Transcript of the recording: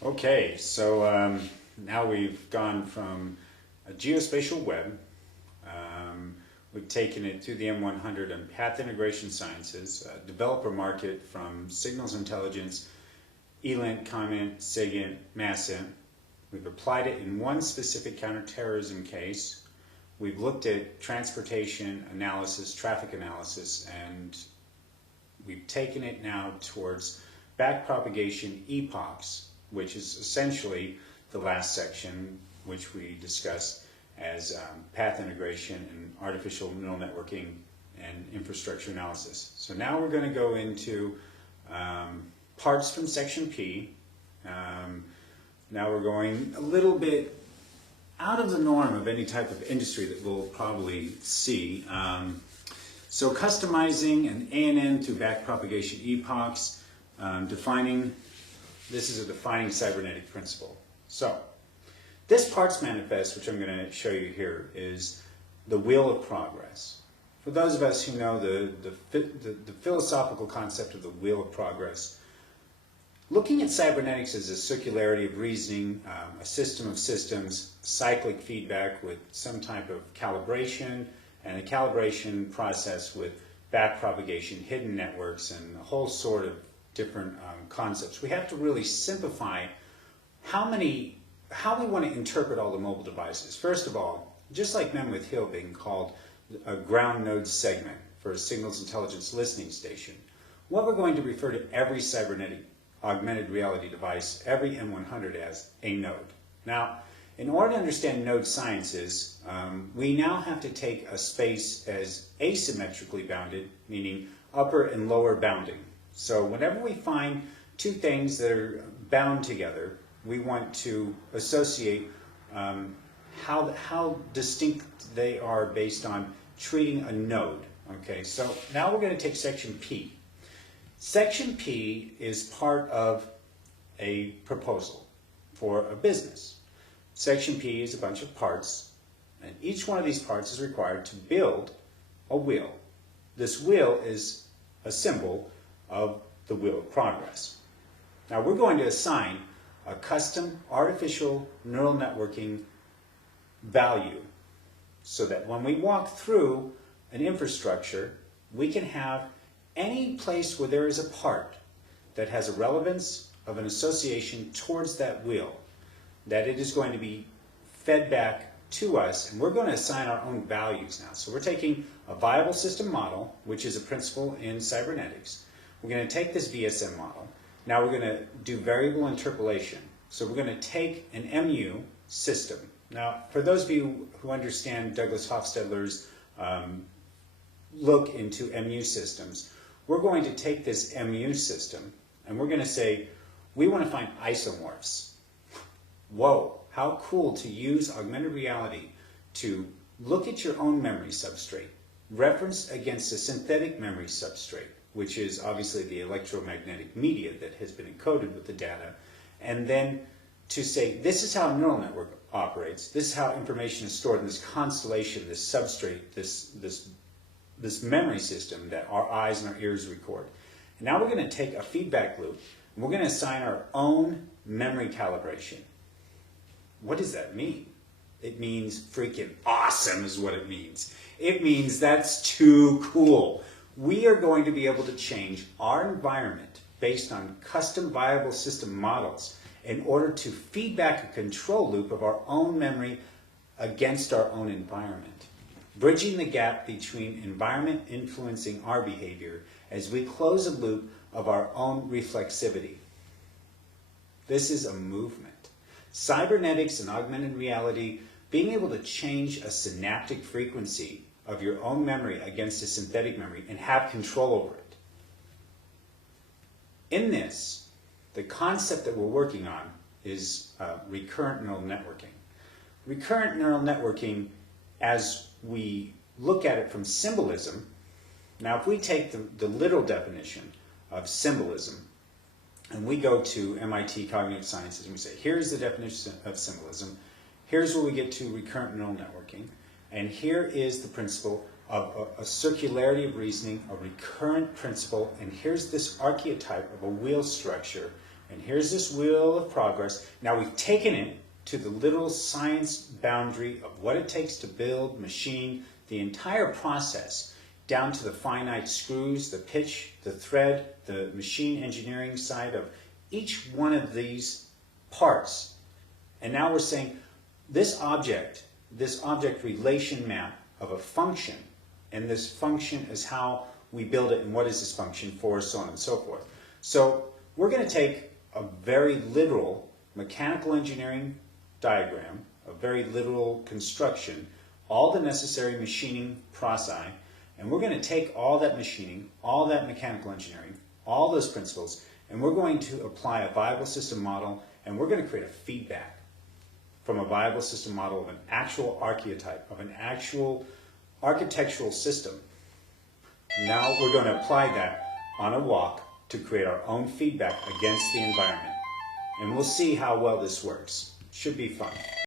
Okay, so now we've gone from a geospatial web, we've taken it through the M100 and path integration sciences, developer market from signals intelligence, ELINT, comment, SIGINT, MASINT. We've applied it in one specific counterterrorism case. We've looked at transportation analysis, traffic analysis, and we've taken it now towards backpropagation epochs, which is essentially the last section which we discussed as path integration and artificial neural networking and infrastructure analysis. So now we're going to go into parts from section P. Now we're going a little bit out of the norm of any type of industry that we'll probably see. So customizing an ANN through backpropagation epochs, this is a defining cybernetic principle. So this parts manifest, which I'm going to show you here, is the wheel of progress. For those of us who know the philosophical concept of the wheel of progress, looking at cybernetics as a circularity of reasoning, a system of systems, cyclic feedback with some type of calibration, and a calibration process with backpropagation, hidden networks, and a whole sort of different concepts. We have to really simplify how we want to interpret all the mobile devices. First of all, just like Menwith Hill being called a ground node segment for a signals intelligence listening station, what we're going to refer to every cybernetic augmented reality device, every M100, as a node. Now, in order to understand node sciences, we now have to take a space as asymmetrically bounded, meaning upper and lower bounding. So whenever we find two things that are bound together, we want to associate how distinct they are based on treating a node. Okay, so now we're going to take section P. Section P is part of a proposal for a business. Section P is a bunch of parts, and each one of these parts is required to build a wheel. This wheel is a symbol of the wheel of progress. Now we're going to assign a custom artificial neural networking value so that when we walk through an infrastructure, we can have any place where there is a part that has a relevance of an association towards that wheel, that it is going to be fed back to us, and we're going to assign our own values now. So we're taking a viable system model, which is a principle in cybernetics. We're going to take this VSM model. Now we're going to do variable interpolation. So we're going to take an MU system. Now, for those of you who understand Douglas Hofstadler's look into MU systems, we're going to take this MU system and we're going to say, we want to find isomorphs. Whoa, how cool to use augmented reality to look at your own memory substrate, referenced against a synthetic memory substrate, which is obviously the electromagnetic media that has been encoded with the data, and then to say, this is how a neural network operates, this is how information is stored in this constellation, this substrate, this memory system that our eyes and our ears record. And now we're going to take a feedback loop, and we're going to assign our own memory calibration. What does that mean? It means freaking awesome is what it means. It means that's too cool. We are going to be able to change our environment based on custom viable system models in order to feedback a control loop of our own memory against our own environment, bridging the gap between environment influencing our behavior as we close a loop of our own reflexivity. This is a movement. Cybernetics and augmented reality, being able to change a synaptic frequency of your own memory against a synthetic memory and have control over it. In this, the concept that we're working on is recurrent neural networking. Recurrent neural networking, as we look at it from symbolism, now if we take the literal definition of symbolism, and we go to MIT Cognitive Sciences and we say, here's the definition of symbolism, here's where we get to recurrent neural networking, and here is the principle of a circularity of reasoning, a recurrent principle, and here's this archetype of a wheel structure And here's this wheel of progress. Now we've taken it to the literal science boundary of what it takes to build, machine, the entire process, down to the finite screws, the pitch, the thread, the machine engineering side of each one of these parts. And now we're saying this object relation map of a function, and this function is how we build it and what is this function for, so on and so forth. So we're going to take a very literal mechanical engineering diagram, a very literal construction, all the necessary machining processes, and we're going to take all that machining, all that mechanical engineering, all those principles, and we're going to apply a viable system model, and we're going to create a feedback from a viable system model of an actual archetype, of an actual architectural system. Now we're going to apply that on a walk to create our own feedback against the environment. And we'll see how well this works. Should be fun.